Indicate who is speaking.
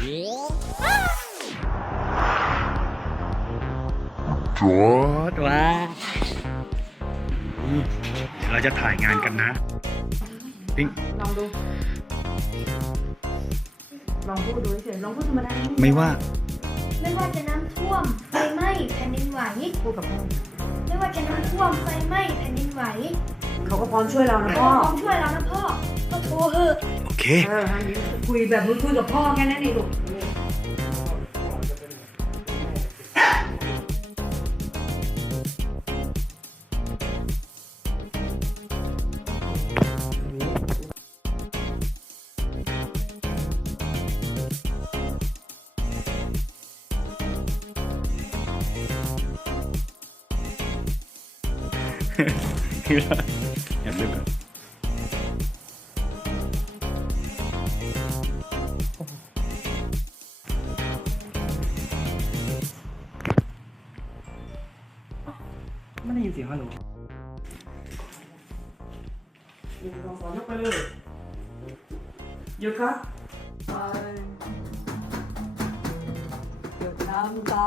Speaker 1: จอดว่านี่เดี๋ยวเราจะถ่ายงานกันนะปิ้ง
Speaker 2: ลองดู ลองพูดดูเฉยๆลองพูดธรรมดา
Speaker 1: ไม่ว่า
Speaker 3: ไม่ว่าจะน้ำท่วมไฟไหม้แผ่นดินไหว
Speaker 2: พูดกับพ่อ
Speaker 3: ไม่ว่าจะน้ำท่วมไฟไหม้แผ่นดินไหว
Speaker 2: เขาก็พร้อมช่วยเรานะ
Speaker 3: พ่
Speaker 2: พ่
Speaker 3: อ
Speaker 2: อ
Speaker 3: ต้องช่วยเรานะพ่อ เค
Speaker 2: เออคุยแบบคุยกับพ่อแค่นั้นเองลูก
Speaker 1: แอบดูก่อ ไม่ได้ยินเสียงฮัลโหล
Speaker 2: หนึ่งสองสามยกไปเลยหยุดครับไปหยุดน้ำตา